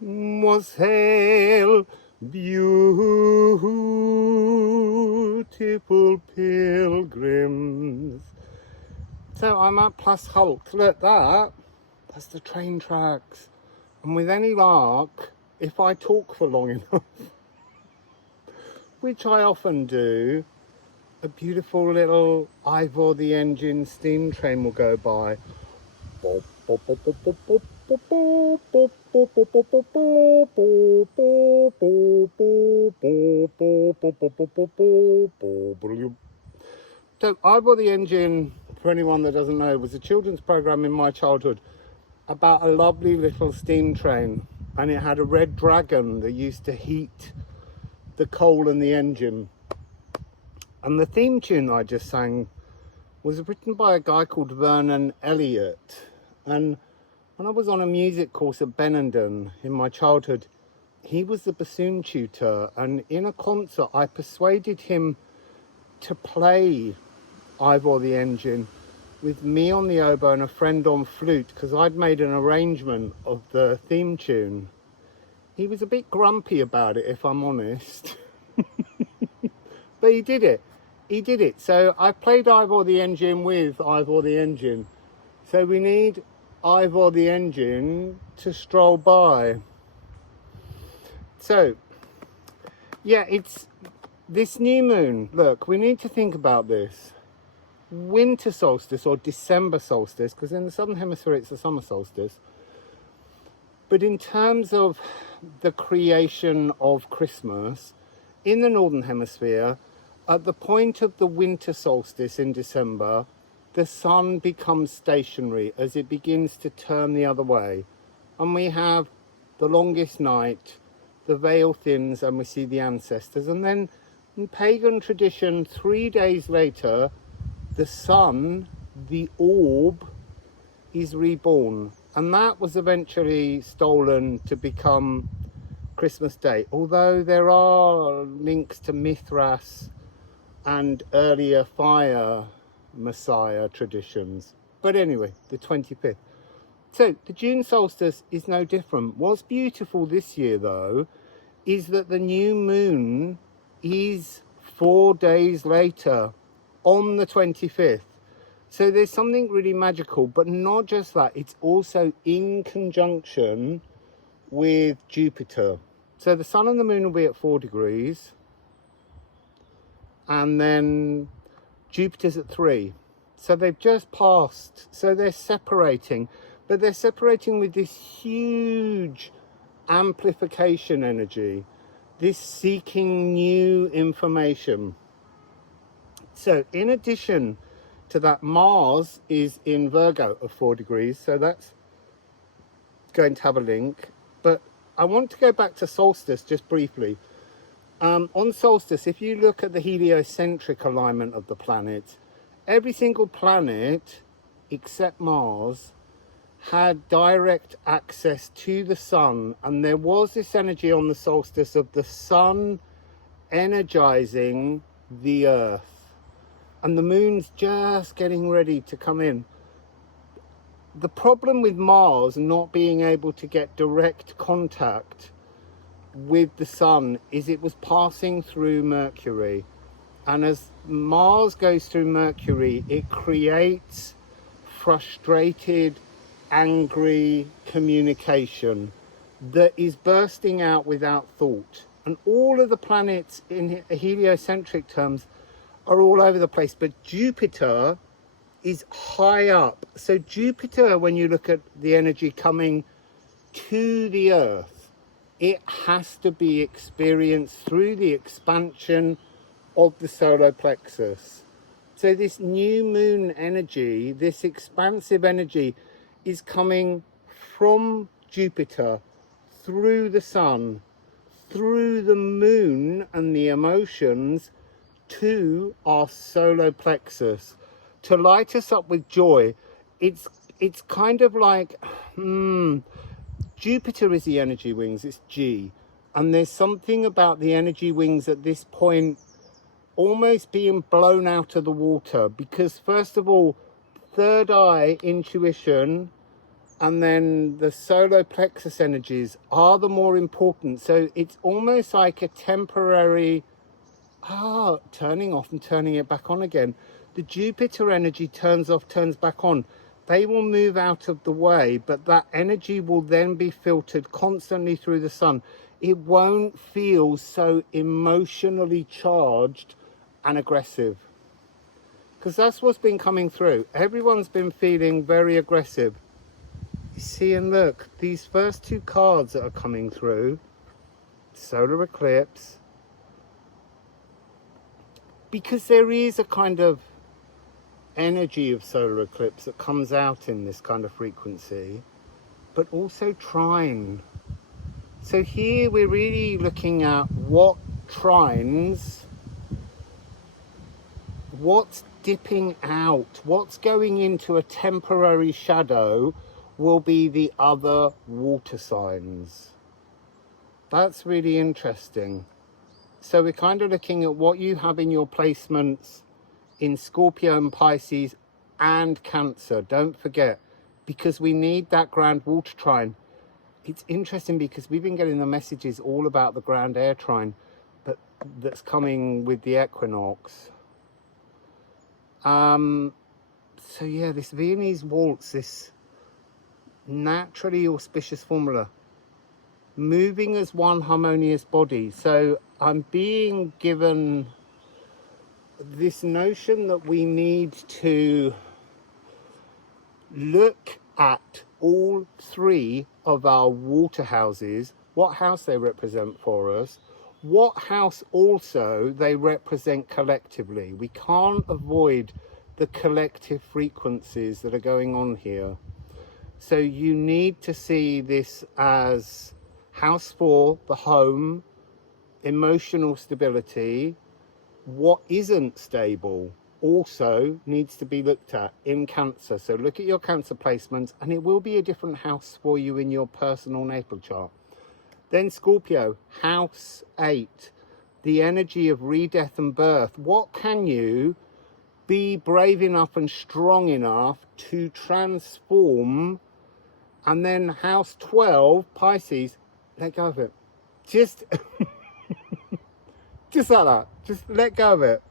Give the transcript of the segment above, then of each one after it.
Wassail, beautiful pilgrims. So I'm at Plus Hulk. Look, that's the train tracks. And with any luck, if I talk for long enough, which I often do, a beautiful little Ivor the Engine steam train will go by. So Ivor the Engine, for anyone that doesn't know, was a children's program in my childhood about a lovely little steam train, and it had a red dragon that used to heat the coal in the engine. And the theme tune I just sang was written by a guy called Vernon Elliott. And when I was on a music course at Benenden in my childhood, he was the bassoon tutor, and in a concert I persuaded him to play Ivor the Engine with me on the oboe and a friend on flute, because I'd made an arrangement of the theme tune. He was a bit grumpy about it, if I'm honest. But he did it. He did it. So I played Ivor the Engine with Ivor the Engine. So we need Ivor the Engine to stroll by. So, yeah, it's this new moon. Look, we need to think about this. Winter solstice or December solstice, because in the southern hemisphere it's the summer solstice. But in terms of the creation of Christmas, in the northern hemisphere, at the point of the winter solstice in December, the sun becomes stationary as it begins to turn the other way. And we have the longest night, the veil thins, and we see the ancestors. And then in pagan tradition, 3 days later, the sun, the orb, is reborn. And that was eventually stolen to become Christmas Day. Although there are links to Mithras and earlier fire messiah traditions. But anyway, the 25th. So the June solstice is no different. What's beautiful this year, though, is that the new moon is 4 days later on the 25th. So there's something really magical, but not just that, it's also in conjunction with Jupiter. So the sun and the moon will be at 4 degrees, and then Jupiter's at 3. So they've just passed. So they're separating, but they're separating with this huge amplification energy, this seeking new information. So in addition to that, Mars is in Virgo at 4 degrees. So that's going to have a link. But I want to go back to solstice just briefly. On solstice, if you look at the heliocentric alignment of the planets, every single planet except Mars had direct access to the sun, and there was this energy on the solstice of the sun energizing the earth, and the moon's just getting ready to come in. The problem with Mars not being able to get direct contact with the sun is it was passing through Mercury, and as Mars goes through Mercury, it creates frustrated, angry communication that is bursting out without thought. And all of the planets in heliocentric terms are all over the place, but Jupiter is high up. So Jupiter, when you look at the energy coming to the Earth, it has to be experienced through the expansion of the solar plexus. So this new moon energy, this expansive energy, is coming from Jupiter through the sun, through the moon and the emotions to our solar plexus to light us up with joy. It's kind of like Jupiter is the energy wings, it's G, and there's something about the energy wings at this point almost being blown out of the water, because first of all, third eye intuition and then the solar plexus energies are the more important. So it's almost like a temporary turning off and turning it back on again. The Jupiter energy turns off, turns back on. They will move out of the way, but that energy will then be filtered constantly through the sun. It won't feel so emotionally charged and aggressive, because that's what's been coming through. Everyone's been feeling very aggressive. You see, and look, these first two cards that are coming through, solar eclipse, because there is a kind of energy of solar eclipse that comes out in this kind of frequency, but also trine. So here we're really looking at what trines, what's dipping out, what's going into a temporary shadow will be the other water signs. That's really interesting. So we're kind of looking at what you have in your placements in Scorpio and Pisces and Cancer. Don't forget, because we need that grand water trine. It's interesting because we've been getting the messages all about the grand air trine that's coming with the equinox. So yeah, this Viennese waltz, this naturally auspicious formula, moving as one harmonious body. So I'm being given this notion that we need to look at all three of our water houses, what house they represent for us, what house also they represent collectively. We can't avoid the collective frequencies that are going on here. So you need to see this as house 4, the home, emotional stability. What isn't stable also needs to be looked at in Cancer. So look at your Cancer placements, and it will be a different house for you in your personal natal chart. Then Scorpio, house 8, the energy of re-death and birth. What can you be brave enough and strong enough to transform? And then house 12, Pisces, let go of it. Just like that. Just let go of it.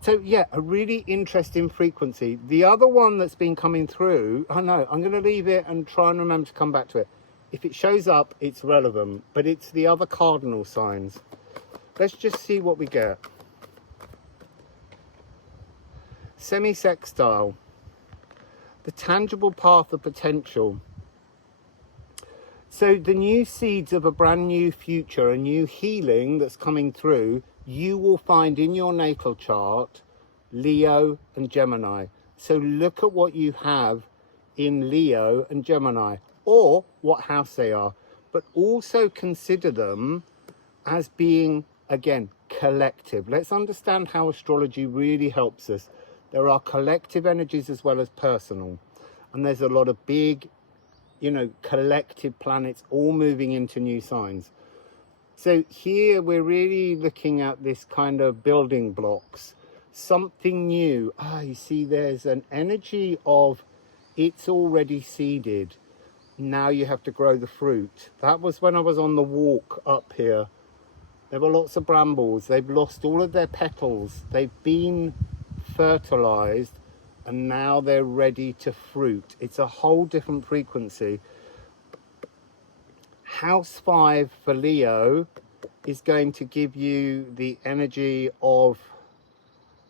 So yeah, a really interesting frequency. The other one that's been coming through, I know, I'm going to leave it and try and remember to come back to it. If it shows up, it's relevant, but it's the other cardinal signs. Let's just see what we get. Semi-sextile, the tangible path of potential. So the new seeds of a brand new future, a new healing that's coming through, you will find in your natal chart, Leo and Gemini. So look at what you have in Leo and Gemini, or what house they are, but also consider them as being, again, collective. Let's understand how astrology really helps us. There are collective energies as well as personal, and there's a lot of big, collective planets all moving into new signs. So here we're really looking at this kind of building blocks, something new. You see there's an energy of it's already seeded. Now you have to grow the fruit. That was when I was on the walk up here. There were lots of brambles. They've lost all of their petals. They've been fertilized, and now they're ready to fruit. It's a whole different frequency. House 5 for Leo is going to give you the energy of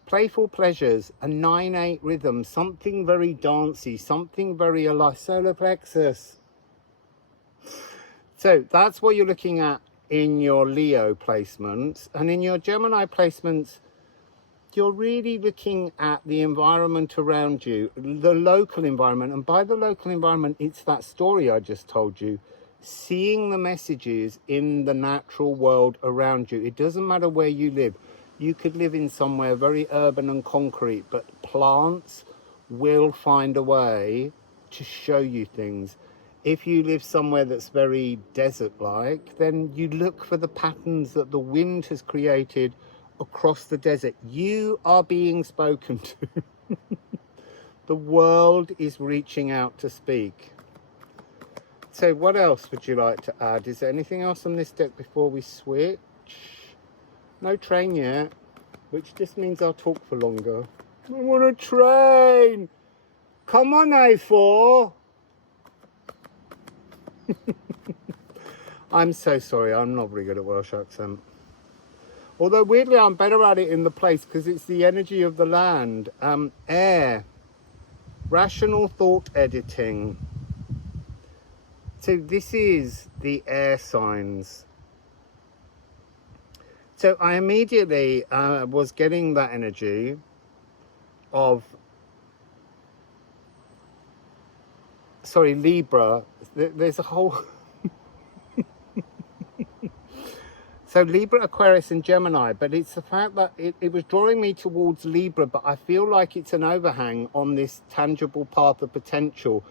playful pleasures, a 9/8 rhythm, something very dancey, something very alive. Solar plexus. So that's what you're looking at in your Leo placements. And in your Gemini placements, you're really looking at the environment around you, the local environment. And by the local environment, it's that story I just told you. Seeing the messages in the natural world around you. It doesn't matter where you live. You could live in somewhere very urban and concrete, but plants will find a way to show you things. If you live somewhere that's very desert-like, then you look for the patterns that the wind has created across the desert. You are being spoken to. The world is reaching out to speak. So what else would you like to add? Is there anything else on this deck before we switch? No train yet, which just means I'll talk for longer. I want a train! Come on, A4! I'm so sorry, I'm not very good at Welsh accent. Although weirdly I'm better at it in the place because it's the energy of the land. Air. Rational thought editing. So this is the air signs. So I immediately was getting that energy of, sorry, Libra. There's a whole... So Libra, Aquarius and Gemini, but it's the fact that it was drawing me towards Libra, but I feel like it's an overhang on this tangible path of potential.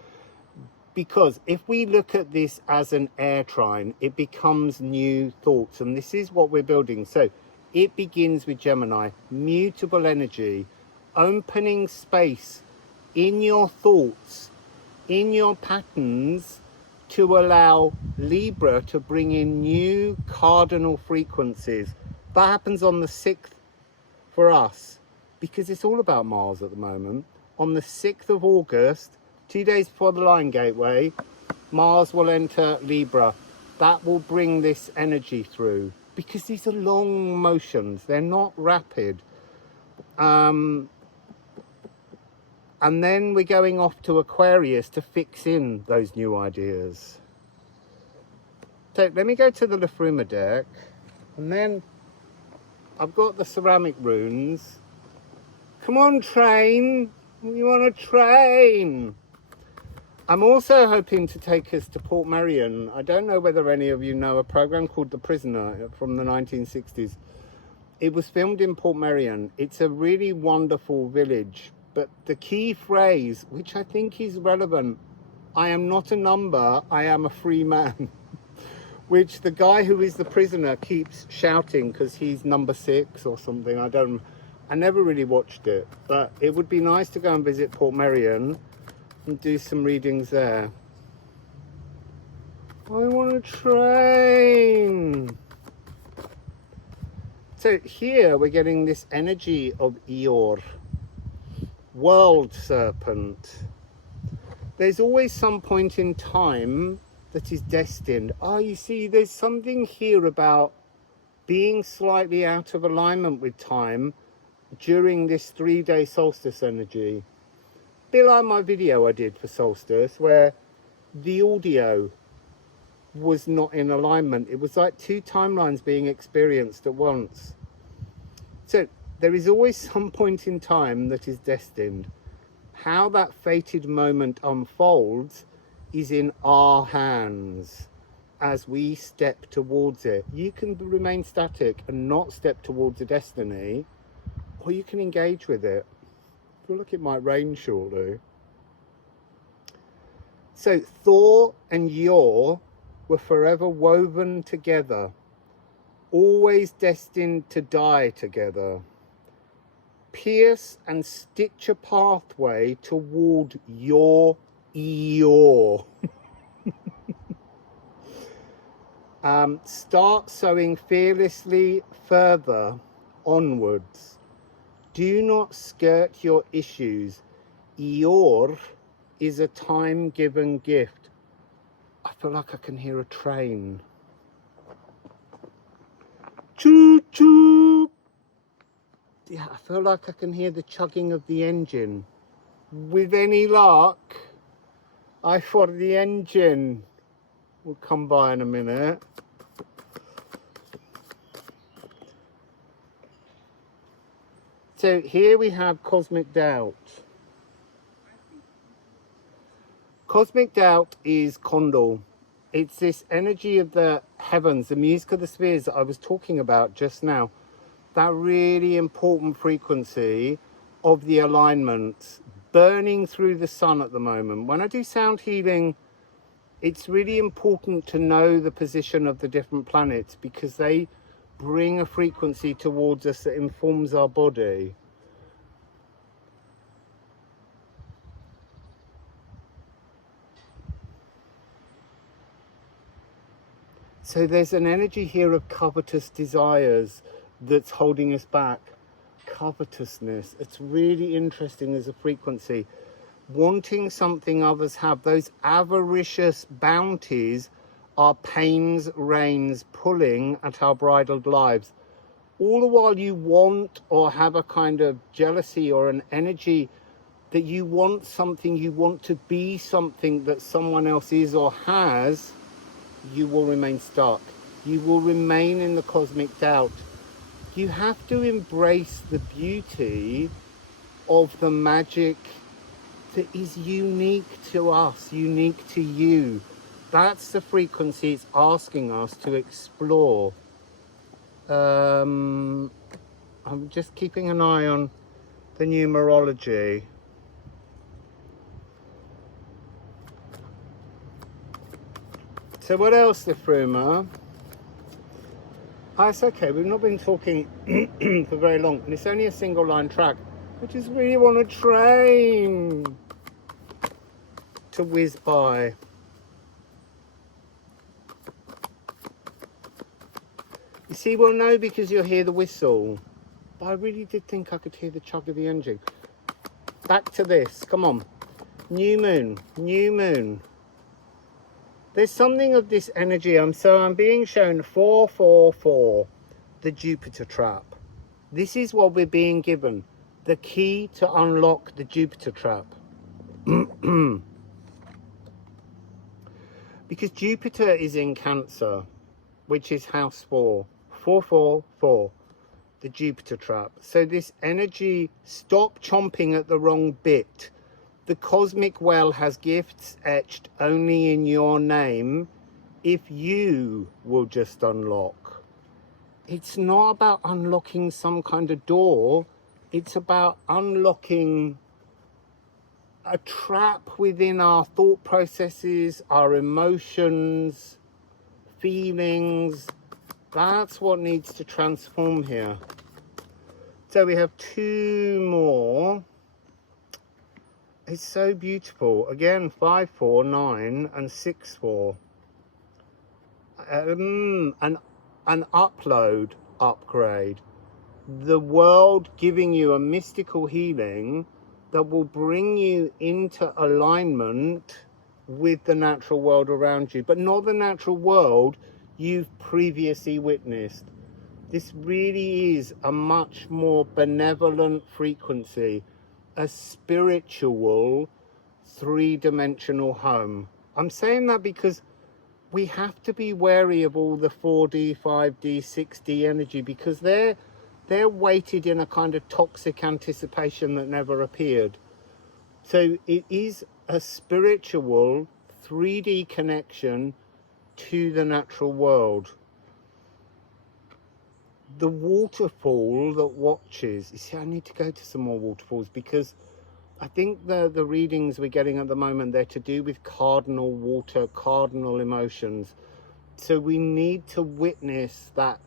Because if we look at this as an air trine, it becomes new thoughts. And this is what we're building. So it begins with Gemini, mutable energy, opening space in your thoughts, in your patterns, to allow Libra to bring in new cardinal frequencies. That happens on the 6th for us, because it's all about Mars at the moment. On the 6th of August, 2 days before the Lion Gateway, Mars will enter Libra. That will bring this energy through, because these are long motions, they're not rapid. And then we're going off to Aquarius to fix in those new ideas. So let me go to the Liffruma deck, and then I've got the ceramic runes. Come on, train, you want a train? I'm also hoping to take us to Port Merion. I don't know whether any of you know a program called The Prisoner from the 1960s. It was filmed in Port Merion. It's a really wonderful village. But the key phrase, which I think is relevant, I am not a number, I am a free man. Which the guy who is the prisoner keeps shouting because he's number 6 or something. I never really watched it. But it would be nice to go and visit Port Merion and do some readings there. I want a train. So here we're getting this energy of Eeyore. World serpent. There's always some point in time that is destined. You see, there's something here about being slightly out of alignment with time during this 3-day solstice energy. A bit like my video I did for solstice, where the audio was not in alignment. It was like 2 timelines being experienced at once. So there is always some point in time that is destined. How that fated moment unfolds is in our hands as we step towards it. You can remain static and not step towards a destiny, or you can engage with it. I feel like it might rain shortly. So Thor and Yor were forever woven together, always destined to die together. Pierce and stitch a pathway toward your Eeyore. Start sowing fearlessly further onwards. Do not skirt your issues. Eeyore is a time-given gift. I feel like I can hear a train. Choo choo. Yeah, I feel like I can hear the chugging of the engine. With any luck, I thought the engine will come by in a minute. So here we have Cosmic Doubt. Cosmic Doubt is Condor. It's this energy of the heavens, the music of the spheres that I was talking about just now. That really important frequency of the alignments burning through the sun at the moment. When I do sound healing, it's really important to know the position of the different planets, because they bring a frequency towards us that informs our body. So there's an energy here of covetous desires that's holding us back. Covetousness. It's really interesting as a frequency. Wanting something others have. Those avaricious bounties are pains, rains pulling at our bridled lives. All the while you want or have a kind of jealousy or an energy that you want something, you want to be something that someone else is or has, you will remain stuck. You will remain in the cosmic doubt. You have to embrace the beauty of the magic that is unique to us, unique to you. That's the frequency it's asking us to explore. I'm just keeping an eye on the numerology. So what else, Liffruma? It's okay, we've not been talking for very long, and it's only a single line track. I just really want a train to whiz by. You see, we'll know because you'll hear the whistle. But I really did think I could hear the chug of the engine. Back to this, come on. New moon, new moon. There's something of this energy. I'm being shown 444, the Jupiter trap. This is what we're being given. The key to unlock the Jupiter trap. Because Jupiter is in Cancer, which is house 4. 444, the Jupiter trap. So this energy, stop chomping at the wrong bit. The cosmic well has gifts etched only in your name if you will just unlock. It's not about unlocking some kind of door. It's about unlocking a trap within our thought processes, our emotions, feelings. That's what needs to transform here. So we have 2 more. It's so beautiful. Again, 5, 4, 9 and 6, 4. An upload upgrade. The world giving you a mystical healing that will bring you into alignment with the natural world around you, but not the natural world you've previously witnessed. This really is a much more benevolent frequency, a spiritual 3-dimensional home. I'm saying that because we have to be wary of all the 4D, 5D, 6D energy, because they're weighted in a kind of toxic anticipation that never appeared. So it is a spiritual 3D connection to the natural world. The waterfall that watches. You see, I need to go to some more waterfalls, because I think the readings we're getting at the moment, they're to do with cardinal water, cardinal emotions. So we need to witness that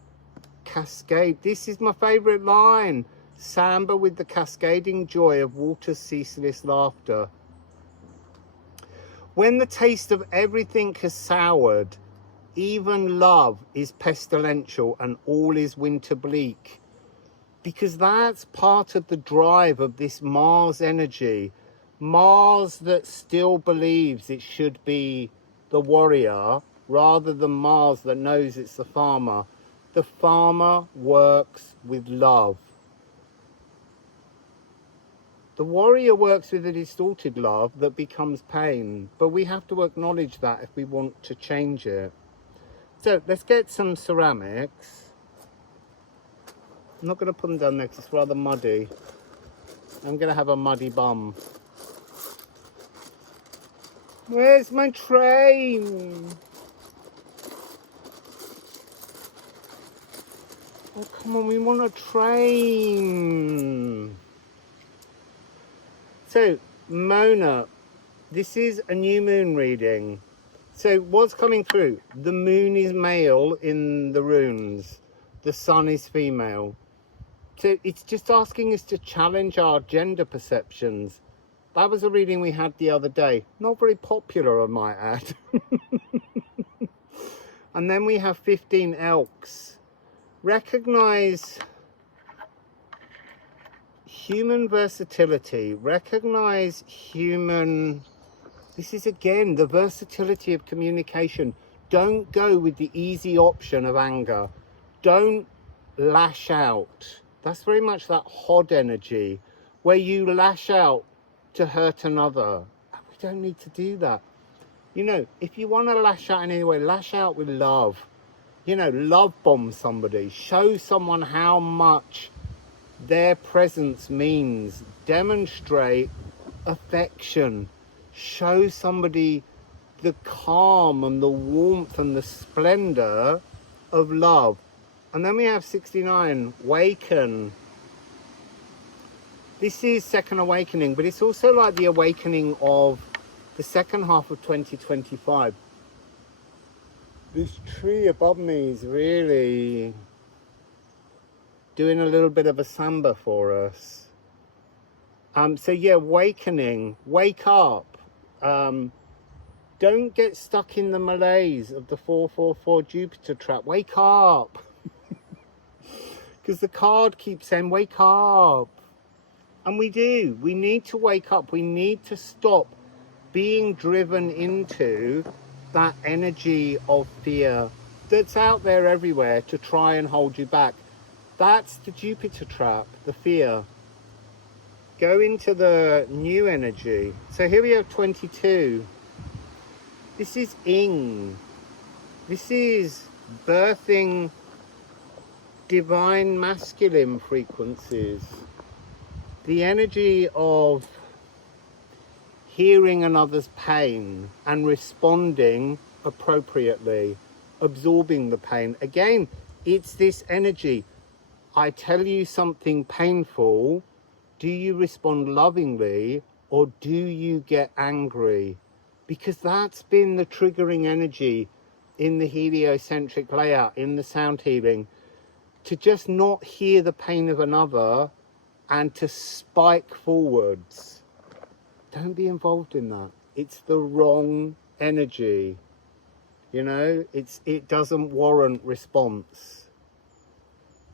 cascade. This is my favorite line. Samba with the cascading joy of water's ceaseless laughter. When the taste of everything has soured, even love is pestilential and all is winter bleak. Because that's part of the drive of this Mars energy. Mars that still believes it should be the warrior rather than Mars that knows it's the farmer. The farmer works with love. The warrior works with a distorted love that becomes pain. But we have to acknowledge that if we want to change it. So let's get some ceramics. I'm not going to put them down there because it's rather muddy. I'm going to have a muddy bum. Where's my train? Oh, come on, we want a train. So, Mona, this is a new moon reading. So, what's coming through? The moon is male in the runes. The sun is female. So, it's just asking us to challenge our gender perceptions. That was a reading we had the other day. Not very popular, I might add. And then we have 15 elks. Recognize human versatility. Recognize human... This is again the versatility of communication. Don't go with the easy option of anger. Don't lash out. That's very much that hod energy where you lash out to hurt another. We don't need to do that. You know, if you want to lash out in any way, lash out with love. You know, love bomb somebody. Show someone how much their presence means. Demonstrate affection. Show somebody the calm and the warmth and the splendor of love. And then we have 69, waken. This is second awakening, but it's also like the awakening of the second half of 2025. This tree above me is really doing a little bit of a samba for us. So yeah, awakening, wake up. Don't get stuck in the malaise of the 444 Jupiter trap. Wake up. Because the card keeps saying, wake up. And we do. We need to wake up. We need to stop being driven into that energy of fear that's out there everywhere to try and hold you back. That's the Jupiter trap, the fear. Go into the new energy. So here we have 22. This is Ing. This is birthing divine masculine frequencies. The energy of hearing another's pain and responding appropriately, absorbing the pain. Again, it's this energy. I tell you something painful. Do you respond lovingly or do you get angry? Because that's been the triggering energy in the heliocentric layout, in the sound healing, to just not hear the pain of another and to spike forwards. Don't be involved in that. It's the wrong energy. You know, it doesn't warrant response.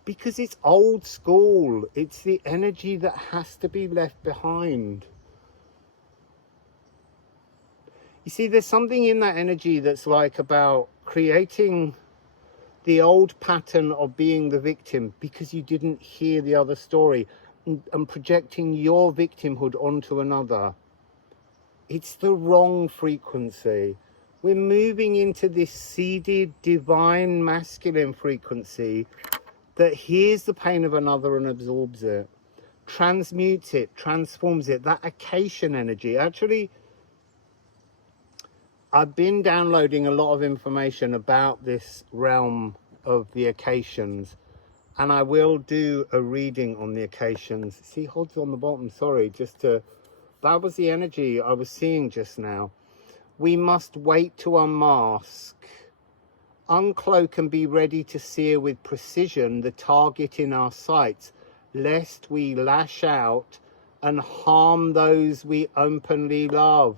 Because it's old school. It's the energy that has to be left behind. You see, there's something in that energy that's like about creating the old pattern of being the victim because you didn't hear the other story and projecting your victimhood onto another. It's the wrong frequency. We're moving into this seeded divine masculine frequency that hears the pain of another and absorbs it, transmutes it, transforms it. That acation energy. Actually, I've been downloading a lot of information about this realm of the acations, and I will do a reading on the acations. See, Hod's on the bottom, sorry, that was the energy I was seeing just now. We must wait to unmask, uncloak and be ready to sear with precision the target in our sights, lest we lash out and harm those we openly love.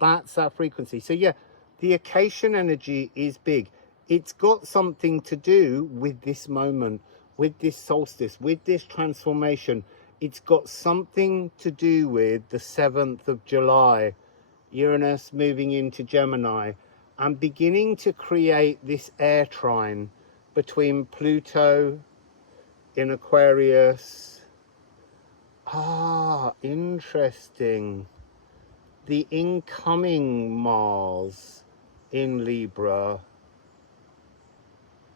That's our frequency. So yeah, the acation energy is big. It's got something to do with this moment, with this solstice, with this transformation. It's got something to do with the 7th of July, Uranus moving into Gemini and beginning to create this air trine between Pluto in Aquarius. Ah, interesting. The incoming Mars in Libra.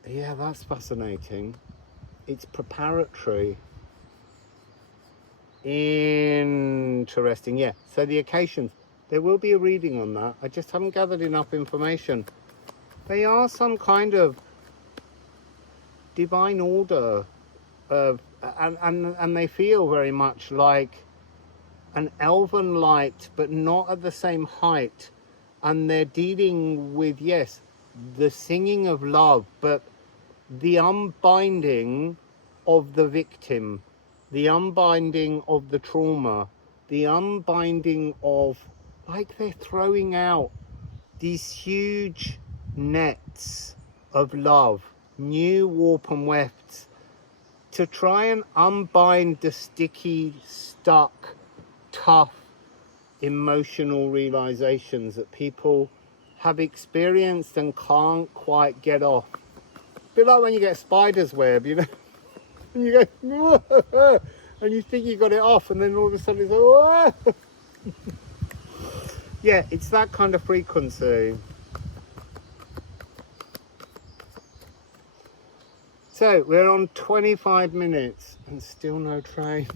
Yeah, that's fascinating. It's preparatory. Interesting. Yeah, so the occasions, there will be a reading on that. I just haven't gathered enough information. They are some kind of divine order of, and they feel very much like an elven light, but not at the same height. And they're dealing with, yes, the singing of love, but the unbinding of the victim, the unbinding of the trauma, the unbinding of, like they're throwing out these huge nets of love, new warp and wefts, to try and unbind the sticky, stuck, tough, emotional realizations that people have experienced and can't quite get off. A bit like when you get a spider's web, you know, and you go, and you think you got it off, and then all of a sudden it's like, whoa. Yeah, it's that kind of frequency. So we're on 25 minutes and still no train.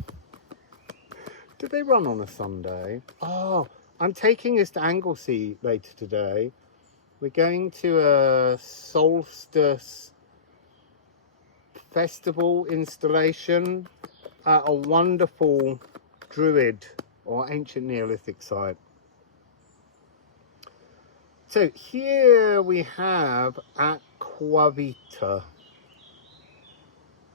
Do they run on a Sunday? Oh, I'm taking us to Anglesey later today. We're going to a solstice festival installation at a wonderful Druid or ancient Neolithic site. So here we have Aquavita.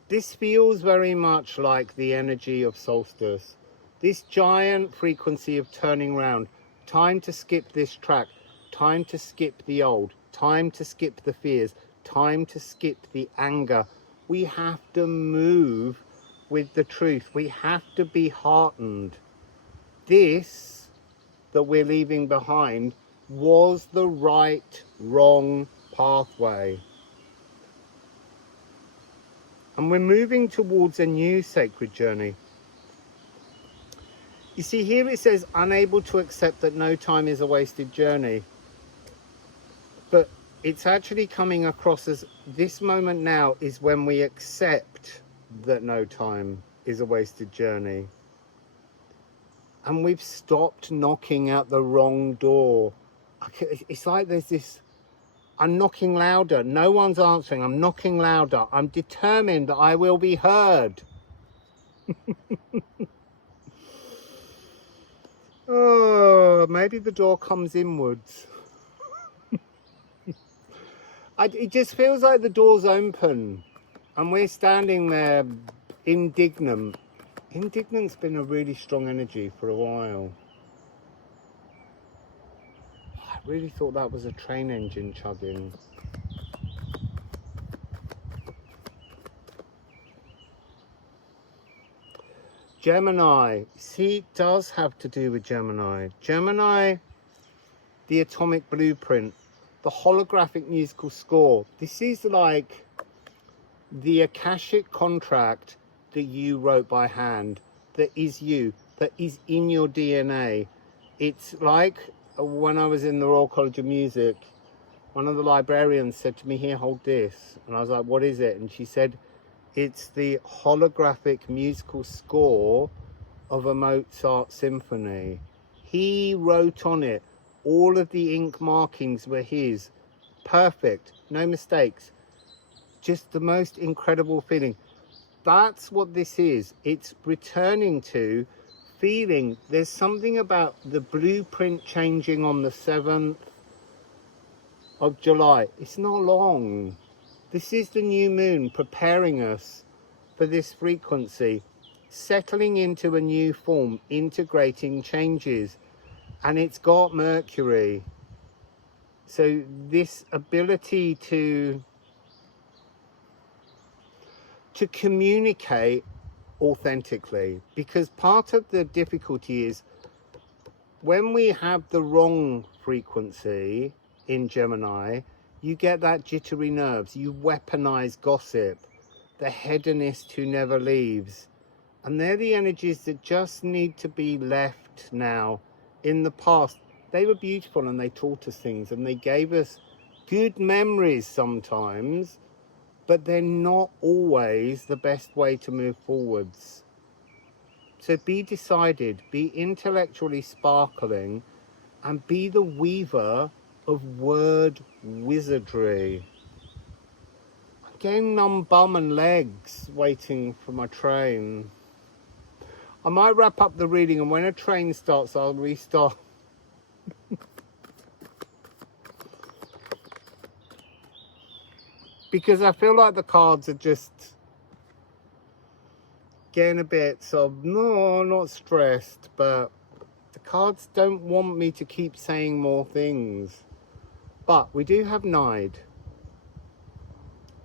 This feels very much like the energy of solstice. This giant frequency of turning round. Time to skip this track. Time to skip the old. Time to skip the fears. Time to skip the anger. We have to move with the truth. We have to be heartened. This that we're leaving behind was the right, wrong pathway. And we're moving towards a new sacred journey. You see, here it says, unable to accept that no time is a wasted journey. But it's actually coming across as this moment now is when we accept that no time is a wasted journey. And we've stopped knocking at the wrong door. It's like there's this, I'm knocking louder. No one's answering. I'm knocking louder. I'm determined that I will be heard. Oh, maybe the door comes inwards. It just feels like the door's open and we're standing there indignant. Indignant's been a really strong energy for a while. I really thought that was a train engine chugging. Gemini. See, it does have to do with Gemini. Gemini, the atomic blueprint, the holographic musical score. This is like the Akashic contract that you wrote by hand, that is you, that is in your DNA. It's like when I was in the Royal College of Music, one of the librarians said to me, here, hold this. And I was like, what is it? And she said, it's the holographic musical score of a Mozart symphony. He wrote on it. All of the ink markings were his. Perfect. No mistakes. Just the most incredible feeling. That's what this is. It's returning to feeling. There's something about the blueprint changing on the 7th of July. It's not long. This is the new moon preparing us for this frequency, settling into a new form, integrating changes, and it's got Mercury. So this ability to communicate authentically, because part of the difficulty is when we have the wrong frequency in Gemini, you get that jittery nerves, you weaponize gossip, the hedonist who never leaves. And they're the energies that just need to be left now. In the past, they were beautiful and they taught us things and they gave us good memories sometimes, but they're not always the best way to move forwards. So be decided, be intellectually sparkling, and be the weaver of word wizardry. I'm getting numb bum and legs waiting for my train. I might wrap up the reading, and when a train starts, I'll restart. Because I feel like the cards are just getting a bit sort of, no, not stressed, but the cards don't want me to keep saying more things. But we do have Nide.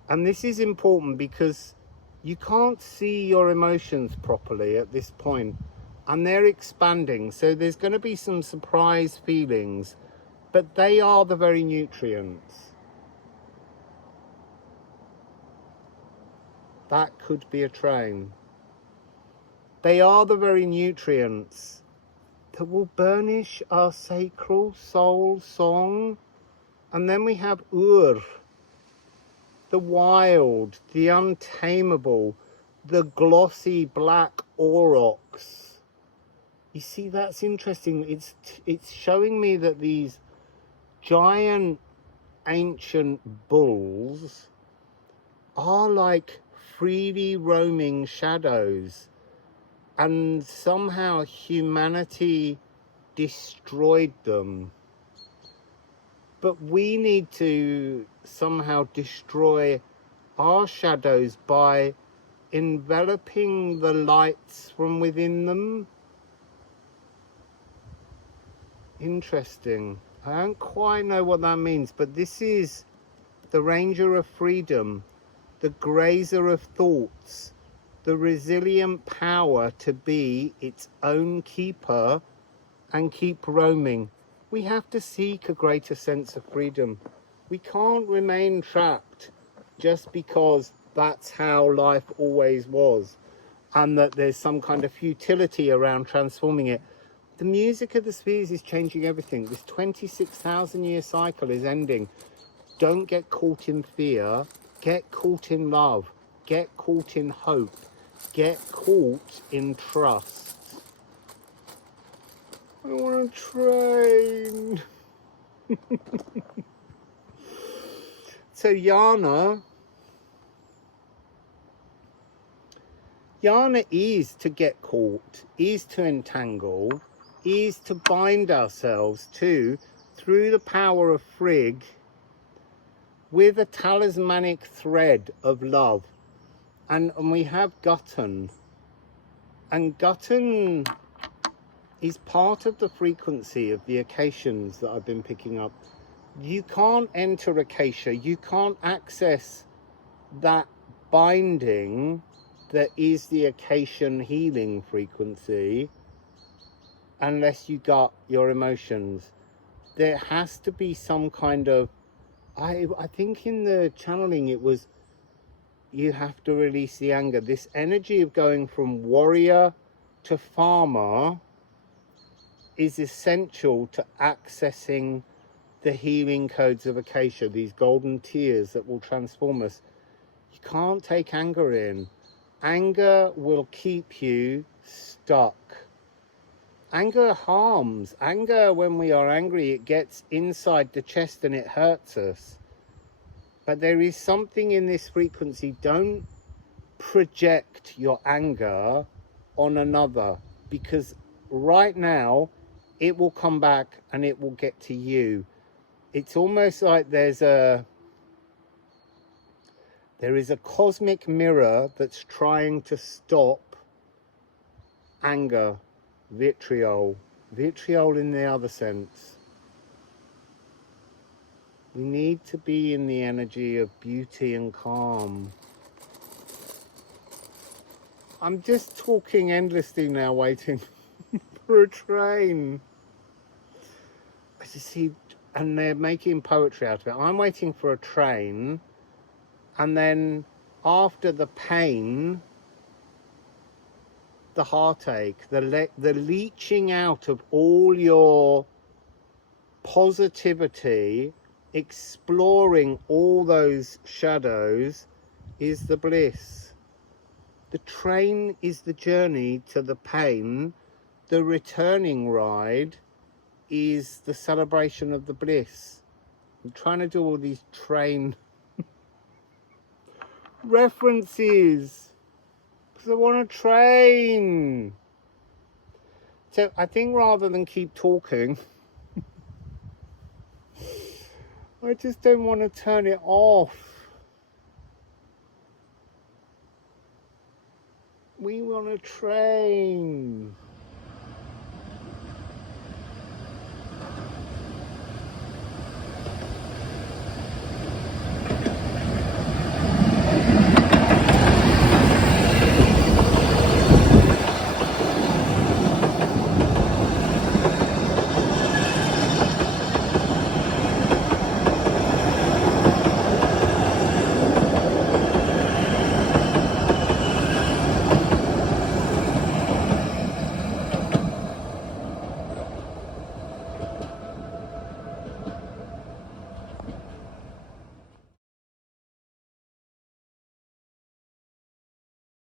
And this is important because you can't see your emotions properly at this point, and they're expanding. So there's going to be some surprise feelings, but they are the very nutrients. That could be a train. They are the very nutrients that will burnish our sacral soul song. And then we have Ur, the wild, the untamable, the glossy black aurochs. You see, that's interesting. It's showing me that these giant ancient bulls are like freely roaming shadows, and somehow humanity destroyed them. But we need to somehow destroy our shadows by enveloping the lights from within them. Interesting. I don't quite know what that means, but this is the Ranger of Freedom, the Grazer of Thoughts, the resilient power to be its own keeper and keep roaming. We have to seek a greater sense of freedom. We can't remain trapped just because that's how life always was, and that there's some kind of futility around transforming it. The music of the spheres is changing everything. This 26,000 year cycle is ending. Don't get caught in fear. Get caught in love. Get caught in hope. Get caught in trust. I want a train. So Yana is to get caught, is to entangle, is to bind ourselves to, through the power of Frigg, with a talismanic thread of love. And we have Gutton. And Gutton is part of the frequency of the Acacians that I've been picking up. You can't enter Acacia, you can't access that binding that is the Acacian healing frequency unless you got your emotions. There has to be some kind of, I think in the channeling it was, you have to release the anger. This energy of going from warrior to farmer is essential to accessing the healing codes of Acacia, these golden tears that will transform us. You can't take anger in. Anger will keep you stuck. Anger harms. Anger, when we are angry, it gets inside the chest and it hurts us. But there is something in this frequency. Don't project your anger on another, because right now it will come back and it will get to you. It's almost like there is a cosmic mirror that's trying to stop anger, vitriol in the other sense. We need to be in the energy of beauty and calm. I'm just talking endlessly now, waiting for a train. I just see, and they're making poetry out of it. I'm waiting for a train, and then after the pain, the heartache, the leaching out of all your positivity, exploring all those shadows, is the bliss. The train is the journey to the pain. The returning ride is the celebration of the bliss. I'm trying to do all these train references because I want a train. So I think rather than keep talking, I just don't want to turn it off. We want a train.